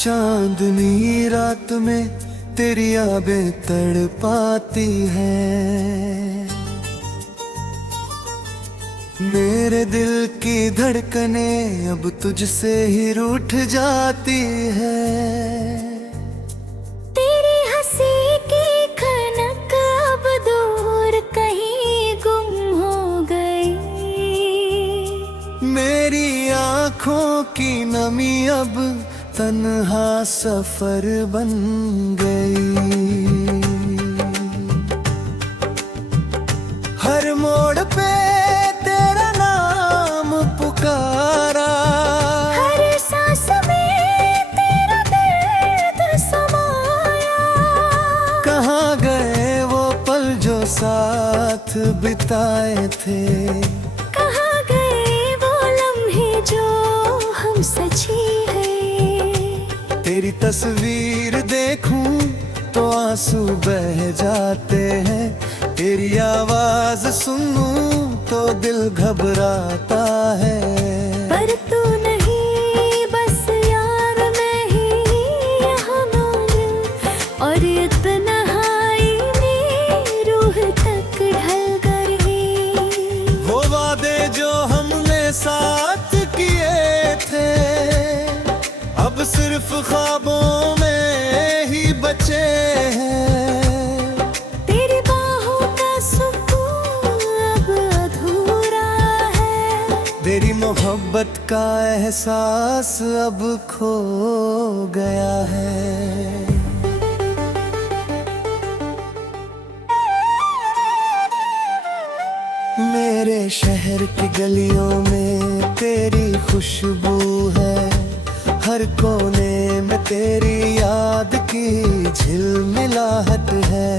चांदनी रात में तेरी यादें तड़पाती हैं। मेरे दिल की धड़कनें अब तुझसे ही रूठ जाती है। तेरी हंसी की खनक अब दूर कहीं गुम हो गई। मेरी आँखों की नमी अब तन्हा सफर बन गई। हर मोड़ पे तेरा नाम पुकारा, हर सांस में तेरा दर्द समाया। कहाँ गए वो पल जो साथ बिताए थे। कहाँ गए वो लम्हे जो हम सची है। तेरी तस्वीर देखूं तो आंसू बह जाते हैं। तेरी आवाज सुनूं तो दिल घबराता है। पर तू नहीं बस यार मैं ही यहाँ मौजूद। और ये तन्हाई में रूह तक ढल गई। वो वादे जो हमने साथ किए थे अब सिर्फ ख्वाबों में ही बचे हैं। तेरी बाहों का सुकून अब अधूरा है। तेरी मोहब्बत का एहसास अब खो गया है। मेरे शहर की गलियों में तेरी खुशबू है। हर कोने में तेरी याद की झिलमिलाहट है।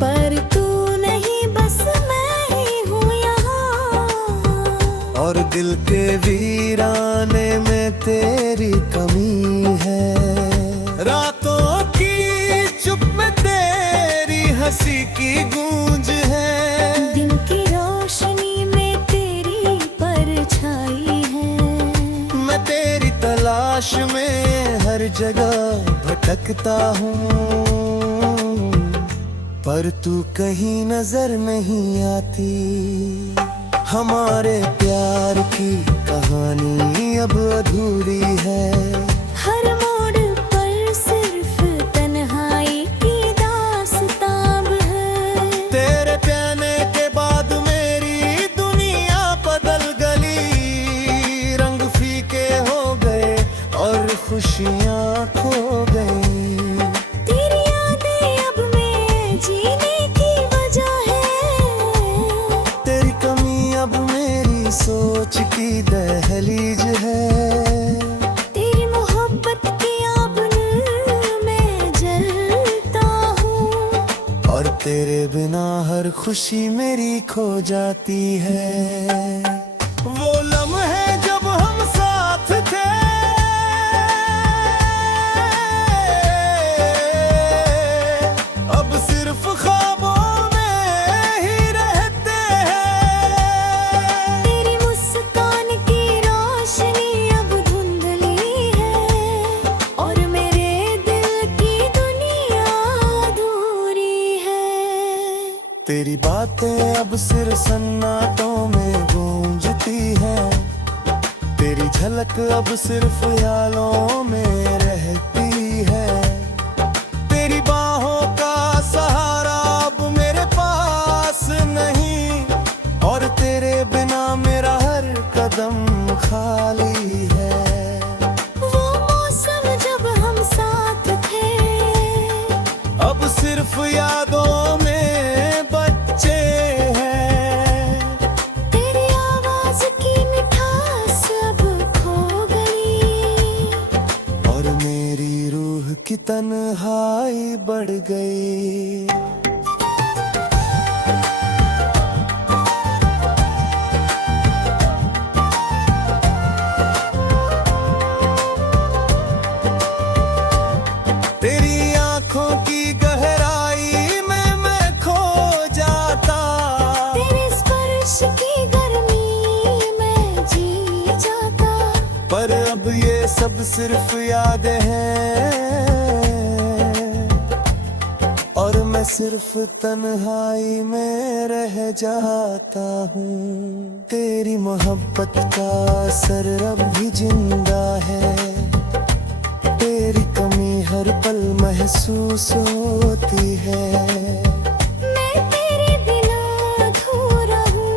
पर तू नहीं बस मैं ही हूँ यहाँ। और दिल के वीराने में तेरी कमी है। रातों की चुप में तेरी हंसी की गूंज है। दिन की रोशनी में तेरी परछाई है। मैं तेरी तलाश में हर जगह भटकता हूँ, पर तू कहीं नजर नहीं आती। हमारे प्यार की कहानी अब अधूरी है। हर मोड़ पर सिर्फ तन्हाई की दास्तान है। तेरे प्याने के बाद मेरी दुनिया बदल गई। रंग फीके हो गए और खुशियाँ खो गई। तेरी यादें अब मैं जीने की वजह है। तेरी कमी अब मेरी सोच की दहलीज है। तेरी मोहब्बत की आग में जलता हूँ। और तेरे बिना हर खुशी मेरी खो जाती है। वो लम्हे जब हम साथ थे अब सिर्फ ख्वाबों में ही रहते हैं। तेरी मुस्कान की रोशनी अब धुंधली है। और मेरे दिल की दुनिया अधूरी है। तेरी बातें अब सिर्फ सन्नाटों में गूंजती हैं। तेरी झलक अब सिर्फ ख्यालों में रहती है। तेरी बाहों का सहारा अब मेरे पास नहीं। और तेरे बिना मेरा हर कदम खाली है। वो मौसम जब हम साथ थे अब सिर्फ यादों में बच्चे हैं। तेरी आवाज की मिठास अब खो गई। और मेरी रूह की तन्हाई बढ़ गई। तेरी आंखों की गहराई में मैं खो जाता। तेरे स्पर्श की गर्मी में जी जाता। पर अब ये सब सिर्फ याद है, और मैं सिर्फ तन्हाई में रह जाता हूँ। तेरी मोहब्बत का असर अब भी जिंदा है, तेरी कमी हर पल महसूस होती है। मैं तेरे बिना अधूरा हूँ,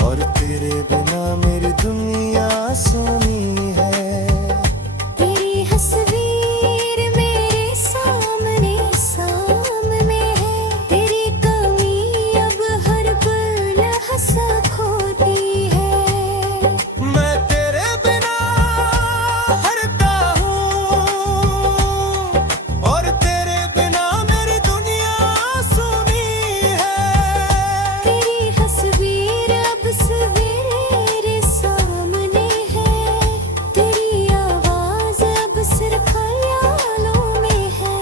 और तेरे बिना मेरी दुनिया सुनी है। तेरी तस्वीर मेरे सामने सामने है, तेरी कमी अब हर पल हंसक होती है। मैं तेरे बिना हरता हूँ, और तेरे बिना मेरी दुनिया सुनी है। तेरी तस्वीर अब सवेरे सामने है, तेरी आवाज अब सिर्फ ख्यालों में है।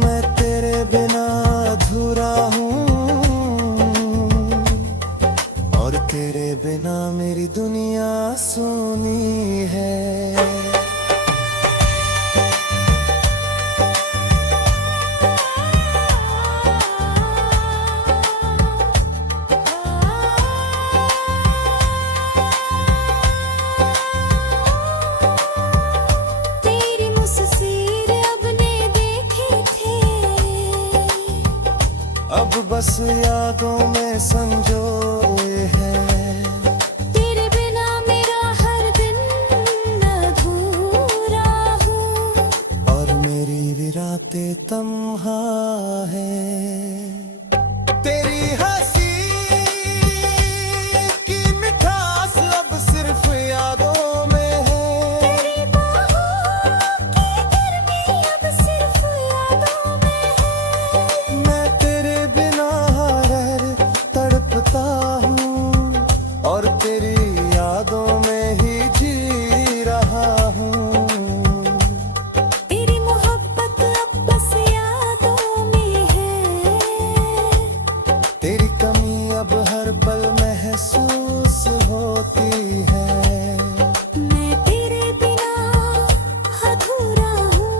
मैं तेरे बिना अधूरा हूँ, और तेरे बिना मेरी दुनिया सुनी है। तेरी मुस्कुराहट अब ने देखे थे, अब बस यादों में संजोए हैं। तेरे बिना मेरा हर दिन अधूरा हूँ। और मेरी भी रातें तन्हा है। तेरी हंसी की मिठास अब सिर्फ यादों में है। तेरी बाहों की गर्मी अब सिर्फ यादों में है। मैं तेरे बिना हर तड़पता हूँ, और तेरी यादों में ही जी रहा हूँ। तेरी मोहब्बत अब बस यादों में है, तेरी कमी अब हर पल महसूस होती है। मैं तेरे बिना अधूरा हूँ,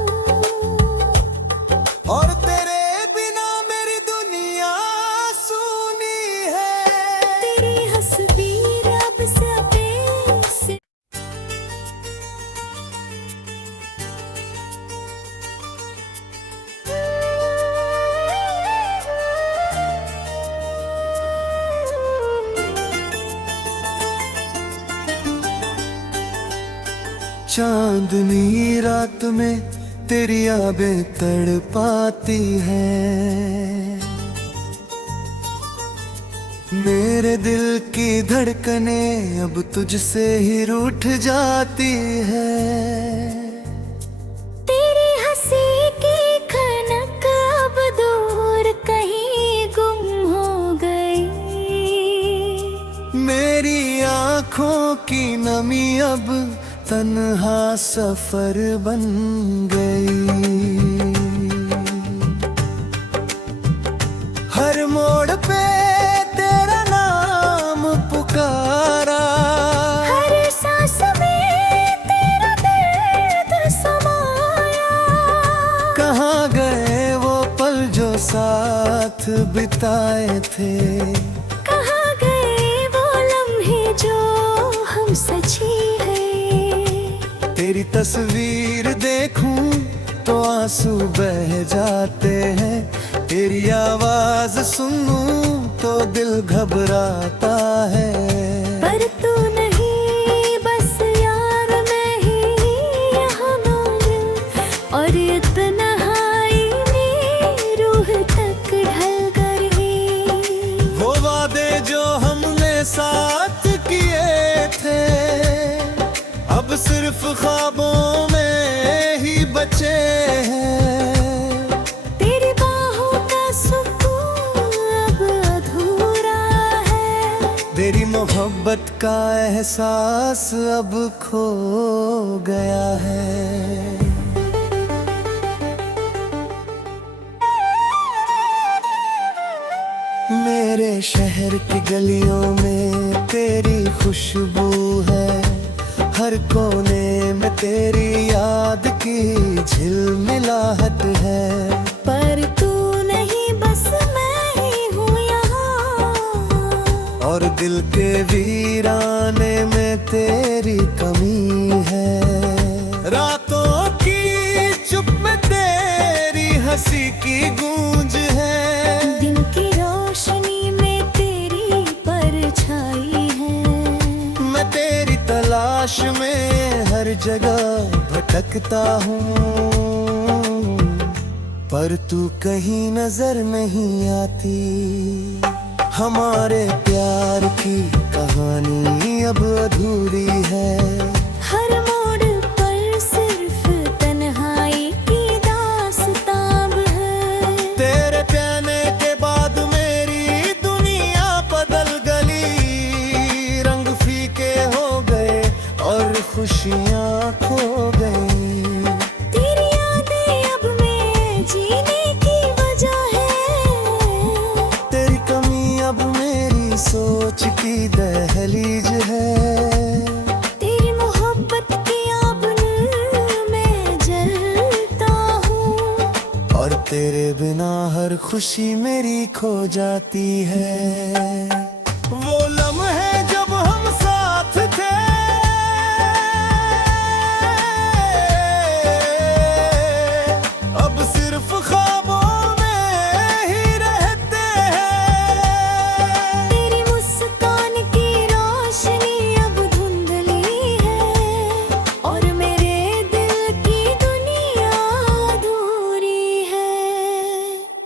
और तेरे बिना मेरी दुनिया सुनी है। तेरी तस्वीर अब सवेरे चांदनी रात में तेरी यादें तड़पाती हैं। मेरे दिल की धड़कनें अब तुझसे ही रूठ जाती है। तेरी हंसी की खनक अब दूर कहीं गुम हो गई। मेरी आँखों की नमी अब तन्हा सफर बन गई। हर मोड़ पे तेरा नाम पुकारा, हर सांस में तेरा दर्द समाया। कहाँ गए वो पल जो साथ बिताए थे। कहाँ गए वो लम्हे जो हम सची है। तेरी तस्वीर देखूं तो आंसू बह जाते हैं। तेरी आवाज सुनूं तो दिल घबराता है। पर तू नहीं बस यार मैं ही यहाँ मौजूद, और ये तन्हाई में रूह तक ढल गई। वो वादे जो हमने साथ किए थे अब सिर्फ ख्वाबों में ही बचे हैं। तेरी बाहों का सुकून अब अधूरा है, तेरी मोहब्बत का एहसास अब खो गया है। मेरे शहर की गलियों में तेरी खुशबू है, हर कोने में तेरी याद की झिलमिलाहट है। पर तू नहीं बस मैं ही हूँ यहाँ, और दिल के वीराने में तेरी कमी है। रातों की चुप में तेरी हंसी की गूंज है, दिन की रोशनी में तेरी परछाई है। मैं तेरी तलाश में हर जगह भटकता हूँ, पर तू कहीं नजर नहीं आती। हमारे प्यार की कहानी अब अधूरी है, हर मोड़ पर सिर्फ तन्हाई की दास्तान है। तेरे प्याने के बाद मेरी दुनिया बदल गई, रंग फीके हो गए और खुशियाँ खो गई। तेरी यादें अब मैं जीने की वजह है, तेरी कमी अब मेरी सोच की दहलीज है। तेरी मोहब्बत की आग में जलता हूँ, और तेरे बिना हर खुशी मेरी खो जाती है। वो लम्हे जब हम साथ थे, अब सिर्फ ख्वाबों में ही रहते हैं। तेरी मुस्कान की रोशनी अब धुंधली है, और मेरे दिल की दुनिया अधूरी है।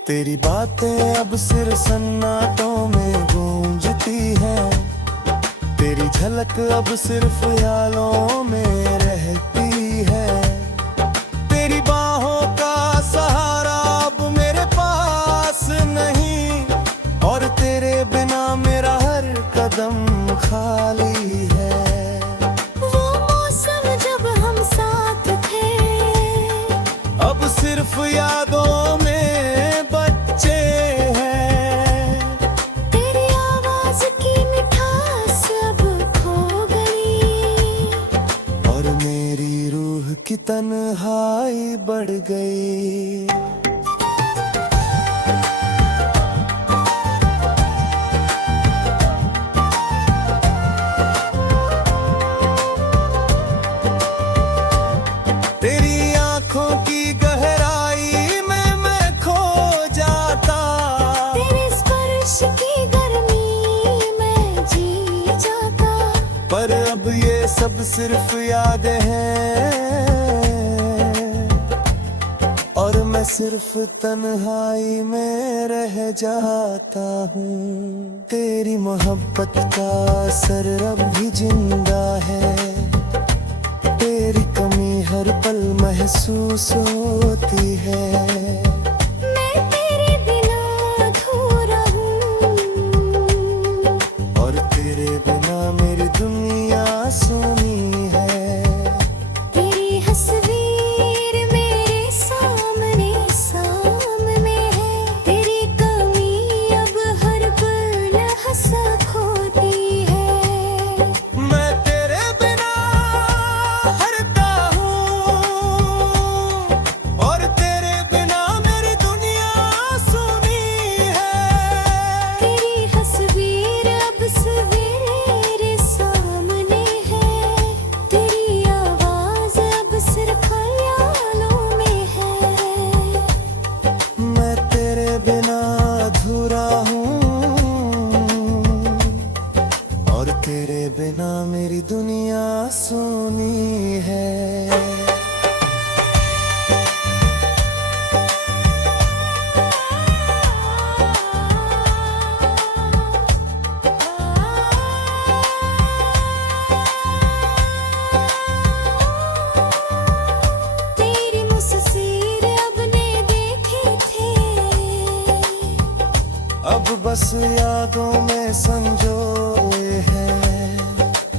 तेरी बातें अब सिर्फ सन्नाटों में गूंजती हैं, तेरी झलक अब सिर्फ ख्यालों में रहती है। तेरी बाहों का सहारा अब मेरे पास नहीं, और तेरे बिना मेरा हर कदम खाली है। वो मौसम जब हम साथ थे, अब सिर्फ यादों में बच्चे हैं। तेरी आवाज की मिठास अब खो गई, और मेरी रूह की तन्हाई बढ़ गई। तेरी आंखों की गहराई में मैं खो जाता, तेरे स्पर्श की गर्मी में जी जाता। पर अब ये सब सिर्फ यादें हैं, और मैं सिर्फ तन्हाई में रह जाता हूँ। तेरी मोहब्बत का असर अब भी जिंदा है, तेरी कमी हर पल महसूस होती है। मैं तेरे बिना अधूरा हूँ, और तेरे बिना मेरी दुनिया सुनी है। तेरी तस्वीर मेरे सामने सामने है, तेरी कमी अब हर पल हंसक होती है। मैं तेरे बिना हरता हूँ, और तेरे बिना मेरी दुनिया सुनी है। तेरी तस्वीर अब सवेरे सामने है, तेरी आवाज अब सिर्फ ख्यालों में है। मैं तेरे बिना अधूरा हूँ, और तेरे बिना मेरी दुनिया सुनी है। तेरी मुस्सीर अब ने देखे थे, अब बस यादों में संजोए हैं।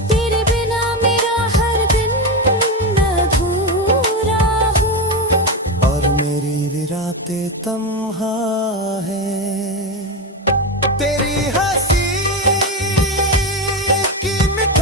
तेरे बिना मेरा हर दिन अधूरा हूँ, और मेरी भी रातें तन्हा है। तेरी हंसी की मिठास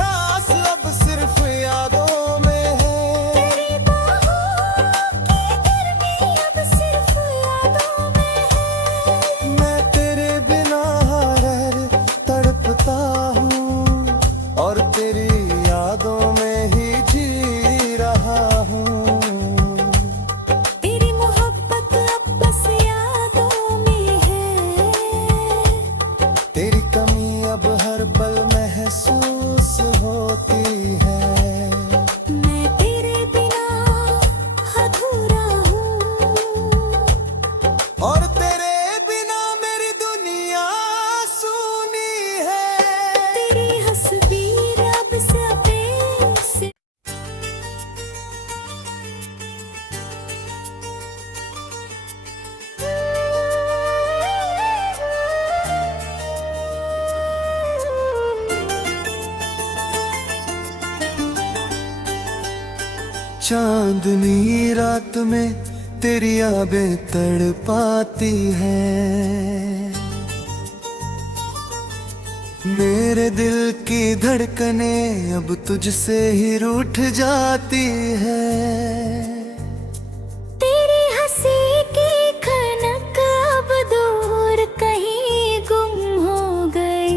चांदनी रात में तेरी यादें तड़पाती हैं, मेरे दिल की धड़कनें अब तुझसे ही रूठ जाती है। तेरी हंसी की खनक अब दूर कहीं गुम हो गई,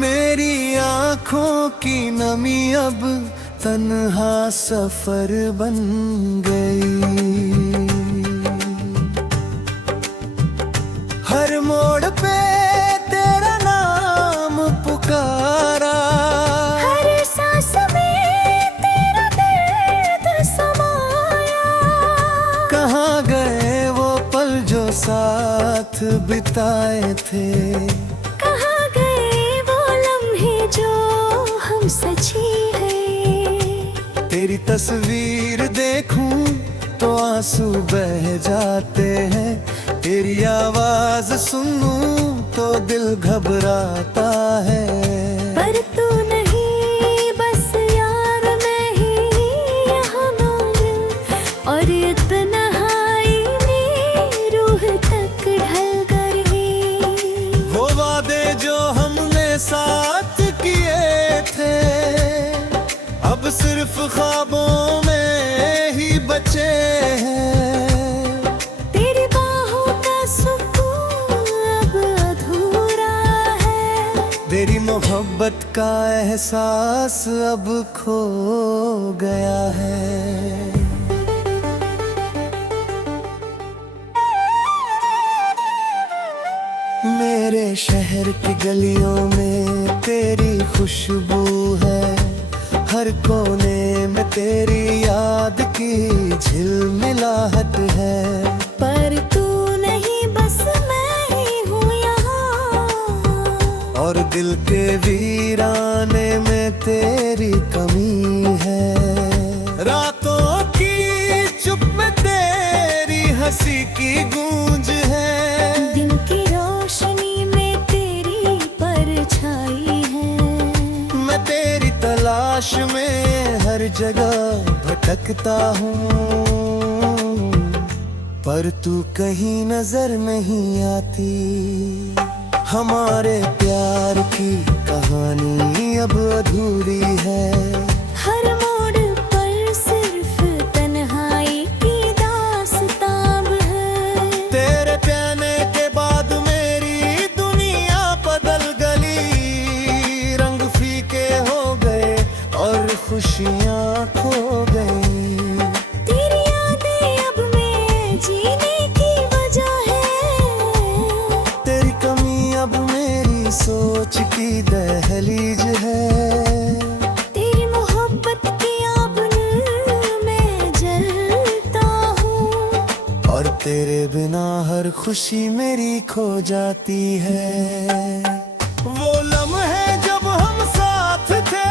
मेरी आँखों की नमी अब तन्हा सफर बन गई। हर मोड़ पे तेरा नाम पुकारा, हर सांस में तेरा दर्द समाया। कहाँ गए वो पल जो साथ बिताए थे, कहाँ गए वो लम्हे जो हम सची है। तेरी तस्वीर देखूं तो आंसू बह जाते हैं, तेरी आवाज सुनूं तो दिल घबराता है। पर तू नहीं बस यार मैं ही यहाँ मौजूद, और ये तन्हाई में रूह तक ढल गई। वो वादे जो हमने साथ किए थे अब सिर्फ ख्वाबों में ही बचे हैं। तेरी बाहों का सुकून अब अधूरा है, तेरी मोहब्बत का एहसास अब खो गया है। मेरे शहर की गलियों में तेरी खुशबू है, हर कोने में तेरी याद की झिलमिलाहट है। पर तू नहीं बस मैं ही हूँ यहाँ, और दिल के वीराने में तेरी कमी है। रातों की चुप में तेरी हंसी की गूंज है, दिन की रोशनी में तेरी परछाई है। मैं तेरी तलाश में हर जगह भटकता हूँ, पर तू कहीं नजर नहीं आती। हमारे प्यार की कहानी अब अधूरी है, हर मोड़ पर सिर्फ तन्हाई की दास्तान है। तेरे प्याने के बाद मेरी दुनिया बदल गई, रंग फीके हो गए और खुशियाँ खो गई। तेरी यादें अब मैं जीने की वजह है, तेरी कमी अब मेरी सोच की दहलीज है। तेरी मोहब्बत की आग में जलता हूँ, और तेरे बिना हर खुशी मेरी खो जाती है। वो लम्हे जब हम साथ थे,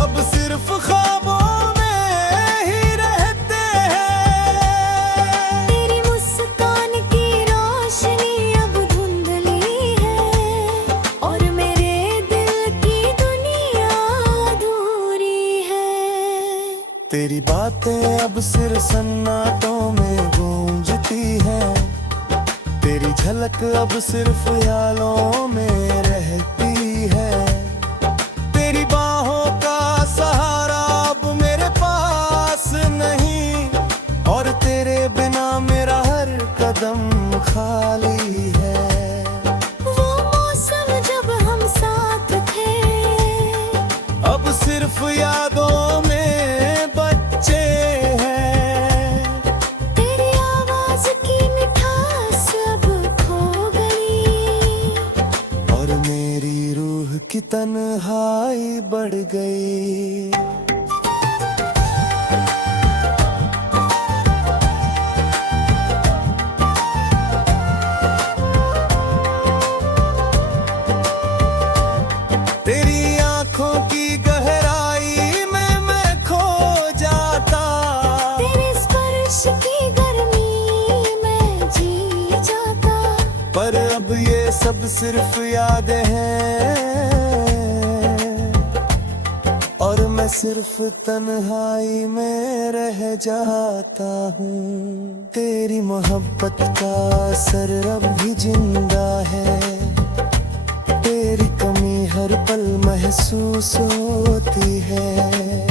अब सिर्फ ख्वाबों में ही रहते हैं। तेरी मुस्कान की रोशनी अब धुंधली है, और मेरे दिल की दुनिया अधूरी है। तेरी बातें अब सिर्फ सन्नाटों में गूंजती हैं, तेरी झलक अब सिर्फ ख्यालों में रहती है। तेरी बाहों का सहारा अब मेरे पास नहीं, और तेरे बिना मेरा हर कदम खाली है। वो मौसम जब हम साथ थे, अब सिर्फ यादों में बच्चे हैं। तेरी आवाज की मिठास अब खो गई, और मेरी रूह की तन्हाई बढ़ गई। तेरी आंखों की गहराई में मैं खो जाता, तेरे स्पर्श की गर्मी में जी जाता। पर अब ये सब सिर्फ यादें हैं, और मैं सिर्फ तन्हाई में रह जाता हूँ। तेरी मोहब्बत का असर अब भी जिंदा है, तेरी कमी हर पल महसूस होती है।